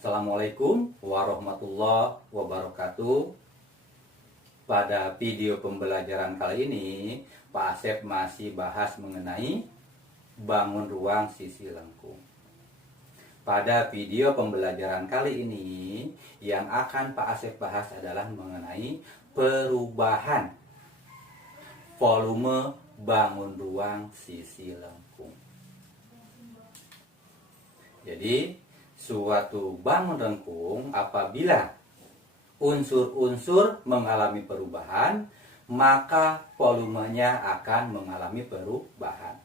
Assalamualaikum warahmatullahi wabarakatuh. Pada video pembelajaran kali ini, Pak Asep masih bahas mengenai bangun ruang sisi lengkung. Pada video pembelajaran kali ini, yang akan Pak Asep bahas adalah mengenai perubahan volume bangun ruang sisi lengkung. Jadi, suatu bangun lengkung apabila unsur-unsur mengalami perubahan, maka volumenya akan mengalami perubahan.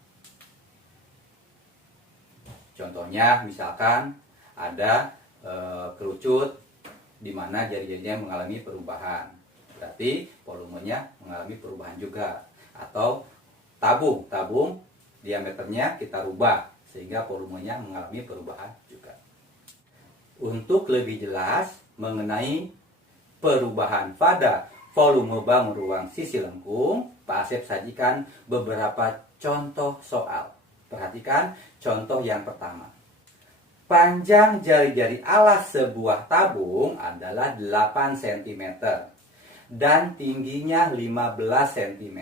Contohnya, misalkan ada kerucut di mana jari-jarinya mengalami perubahan, berarti volumenya mengalami perubahan juga. Atau tabung diameternya kita rubah sehingga volumenya mengalami perubahan juga. Untuk lebih jelas mengenai perubahan pada volume bangun ruang sisi lengkung, Pak Asep sajikan beberapa contoh soal. Perhatikan contoh yang pertama. Panjang jari-jari alas sebuah tabung adalah 8 cm dan tingginya 15 cm.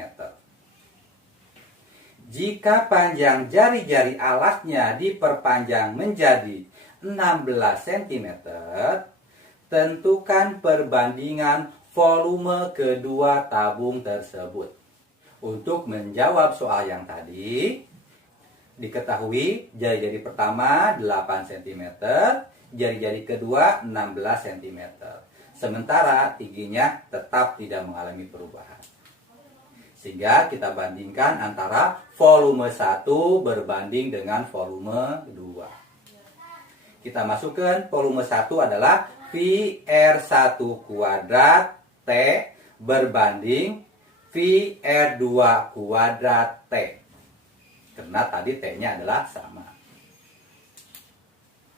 Jika panjang jari-jari alasnya diperpanjang menjadi 16 cm, tentukan perbandingan volume kedua tabung tersebut. Untuk menjawab soal yang tadi, diketahui jari-jari pertama 8 cm, jari-jari kedua 16 cm. Sementara tingginya tetap tidak mengalami perubahan. Sehingga kita bandingkan antara volume 1 berbanding dengan volume 2. Kita masukkan volume 1 adalah VR1 kuadrat T berbanding VR2 kuadrat T. Karena tadi T-nya adalah sama.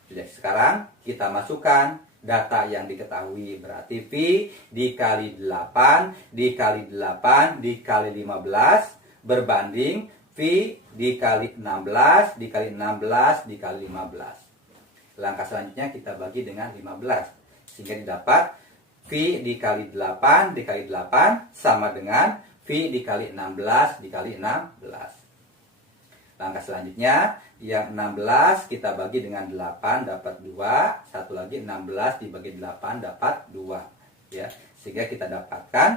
Jadi sekarang kita masukkan data yang diketahui, berarti V dikali 8 dikali 8 dikali 15 berbanding V dikali 16 dikali 16 dikali 15. Langkah selanjutnya kita bagi dengan 15 sehingga didapat V dikali 8 dikali 8 sama dengan V dikali 16 dikali 16. Langkah selanjutnya yang 16 kita bagi dengan 8 dapat 2, satu lagi 16 dibagi 8 dapat 2 ya. Sehingga kita dapatkan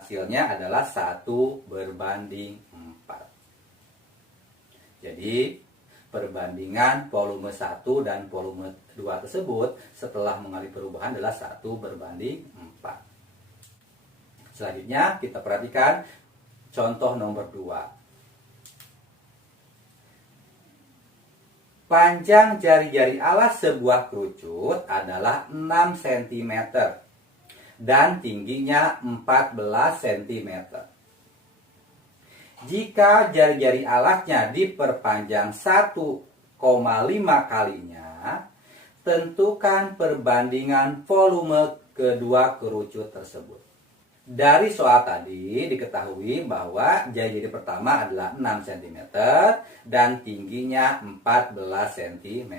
hasilnya adalah 1 berbanding 4. Jadi perbandingan volume 1 dan volume 2 tersebut setelah mengalami perubahan adalah 1 berbanding 4. Selanjutnya kita perhatikan contoh nomor 2. Panjang jari-jari alas sebuah kerucut adalah 6 cm dan tingginya 14 cm. Jika jari-jari alasnya diperpanjang 1,5 kalinya, tentukan perbandingan volume kedua kerucut tersebut. Dari soal tadi diketahui bahwa jari-jari pertama adalah 6 cm dan tingginya 14 cm.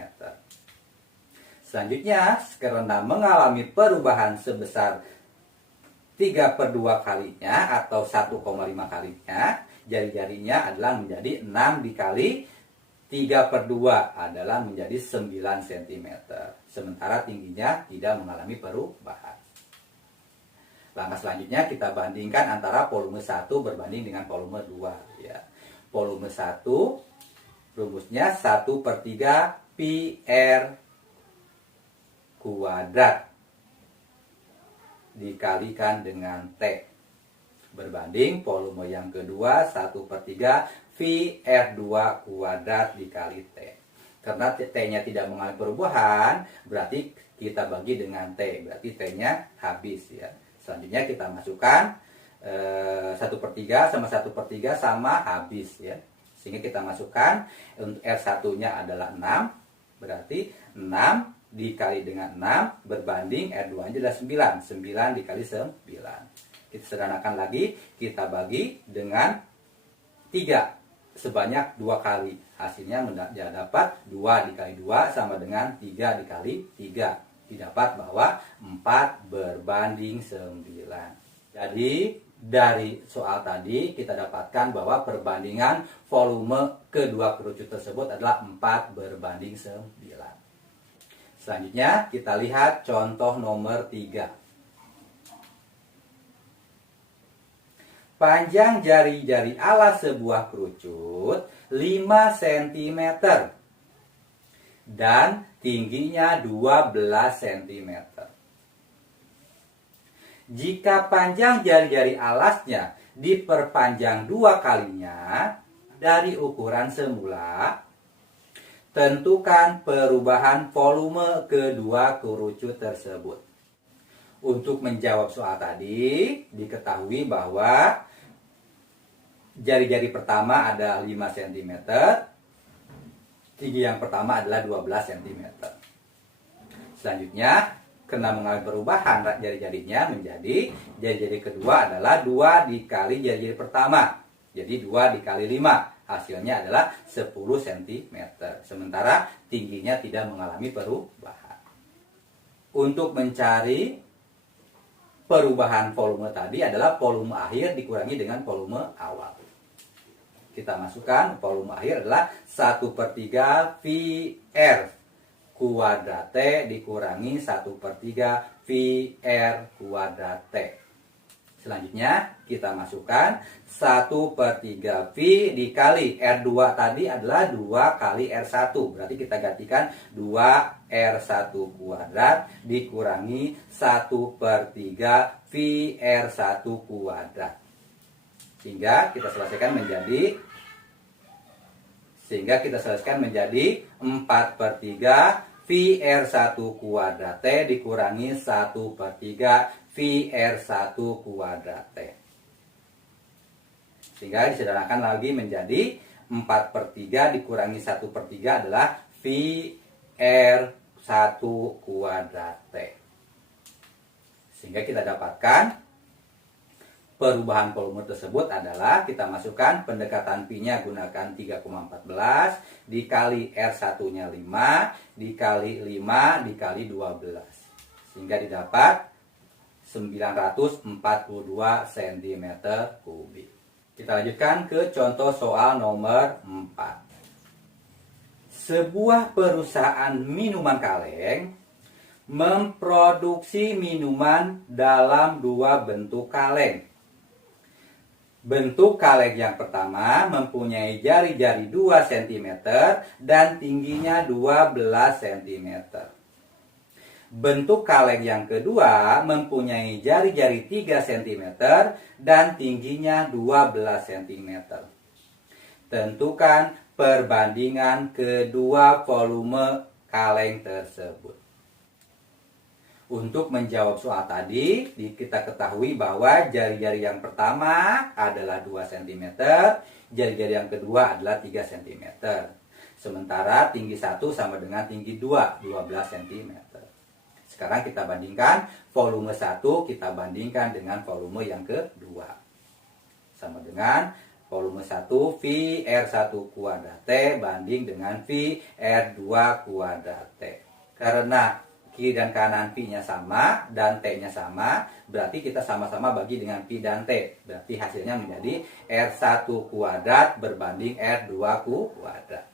Selanjutnya, karena mengalami perubahan sebesar 3/2 kalinya atau 1,5 kalinya, jari-jarinya adalah menjadi 6 dikali 3/2 adalah menjadi 9 cm. Sementara tingginya tidak mengalami perubahan. Langkah selanjutnya kita bandingkan antara volume 1 berbanding dengan volume 2 ya. Volume 1 rumusnya 1/3 PR kuadrat dikalikan dengan T berbanding volume yang kedua 1/3 VR2 kuadrat dikali T. Karena T-nya tidak mengalami perubahan, berarti kita bagi dengan T, berarti T-nya habis ya. Selanjutnya kita masukkan 1/3 sama 1/3 sama habis ya. Sehingga kita masukkan untuk R1-nya adalah 6, berarti 6 dikali dengan 6 berbanding R2-nya adalah 9. 9 dikali 9. Kita sederhanakan lagi, kita bagi dengan 3. sebanyak 2 kali. Hasilnya dapat 2 dikali 2 sama dengan 3 dikali 3. Didapat bahwa 4 berbanding 9. Jadi dari soal tadi kita dapatkan bahwa perbandingan volume kedua kerucut tersebut adalah 4 berbanding 9. Selanjutnya kita lihat contoh nomor 3. Panjang jari-jari alas sebuah kerucut 5 cm dan tingginya 12 cm. Jika panjang jari-jari alasnya diperpanjang 2 kalinya dari ukuran semula, tentukan perubahan volume kedua kerucut tersebut. Untuk menjawab soal tadi, diketahui bahwa jari-jari pertama ada 5 cm, tinggi yang pertama adalah 12 cm. Selanjutnya, karena mengalami perubahan jari-jarinya menjadi jari-jari kedua adalah 2 dikali jari-jari pertama. Jadi 2 dikali 5. Hasilnya adalah 10 cm. Sementara tingginya tidak mengalami perubahan. Untuk mencari perubahan volume tadi adalah volume akhir dikurangi dengan volume awal. Kita masukkan volume akhir adalah 1/3 VR kuadrat T dikurangi 1/3 VR kuadrat T. Selanjutnya kita masukkan 1/3 V dikali R2 tadi adalah 2 kali R1. Berarti kita gantikan 2R1 kuadrat dikurangi 1/3 VR1 kuadrat. Sehingga kita selesaikan menjadi 4/3 VR1 kuadrat T dikurangi 1/3 VR1 kuadrat T. Sehingga disederhanakan lagi menjadi 4/3 dikurangi 1/3 adalah VR1 kuadrat T. Sehingga kita dapatkan perubahan volume tersebut adalah kita masukkan pendekatan Pi-nya gunakan 3,14 dikali R1-nya 5 dikali 5 dikali 12. Sehingga didapat 942 cm3. Kita lanjutkan ke contoh soal nomor 4. Sebuah perusahaan minuman kaleng memproduksi minuman dalam 2 bentuk kaleng. Bentuk kaleng yang pertama mempunyai jari-jari 2 cm dan tingginya 12 cm. Bentuk kaleng yang kedua mempunyai jari-jari 3 cm dan tingginya 12 cm. Tentukan perbandingan kedua volume kaleng tersebut. Untuk menjawab soal tadi, kita ketahui bahwa jari-jari yang pertama adalah 2 cm, jari-jari yang kedua adalah 3 cm. Sementara tinggi 1 sama dengan tinggi 2, 12 cm. Sekarang kita bandingkan volume 1 kita bandingkan dengan volume yang kedua. Sama dengan volume 1 VR1 kuadrat T banding dengan VR2 kuadrat T. Karena kiri dan kanan Pi-nya sama dan T-nya sama, berarti kita sama-sama bagi dengan Pi dan T. Berarti hasilnya menjadi R1 kuadrat berbanding R2 kuadrat.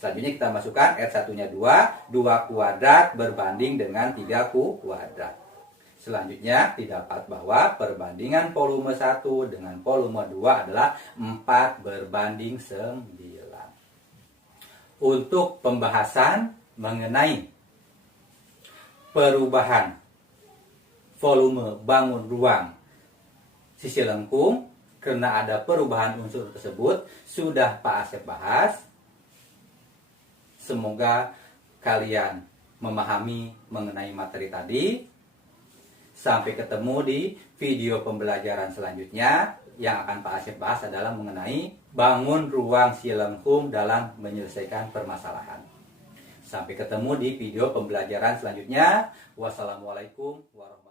Selanjutnya kita masukkan R1-nya 2 kuadrat berbanding dengan 3 kuadrat. Selanjutnya didapat bahwa perbandingan volume 1 dengan volume 2 adalah 4 berbanding 9. Untuk pembahasan mengenai perubahan volume bangun ruang sisi lengkung karena ada perubahan unsur tersebut sudah Pak Asep bahas. Semoga kalian memahami mengenai materi tadi. Sampai ketemu di video pembelajaran selanjutnya. Yang akan Pak Asep bahas adalah mengenai bangun ruang sisi lengkung dalam menyelesaikan permasalahan. Sampai ketemu di video pembelajaran selanjutnya. Wassalamualaikum warahmatullahi wabarakatuh.